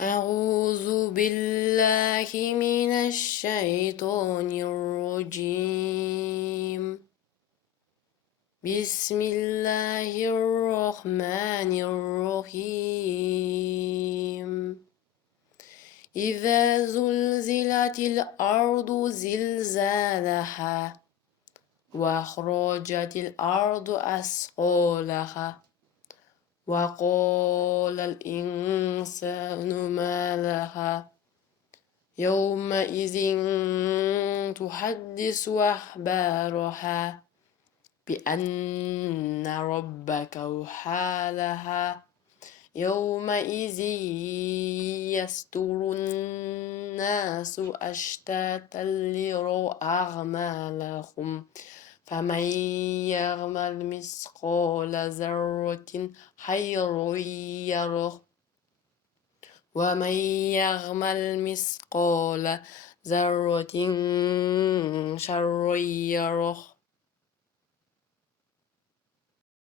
أعوذ بالله من الشيطان الرجيم. بسم الله الرحمن الرحيم. إذا زلزلت الأرض زلزالها وأخرجت الأرض أثقالها وقال الإنسان ما لها يومئذ تحدث أخبارها بأن ربك أوحى لها يومئذ يصدر الناس أشتاتا ليروا أعمالهم فمن يعمل مثقال ذرة خيرا يره ومن يعمل مثقال ذرة شرا يره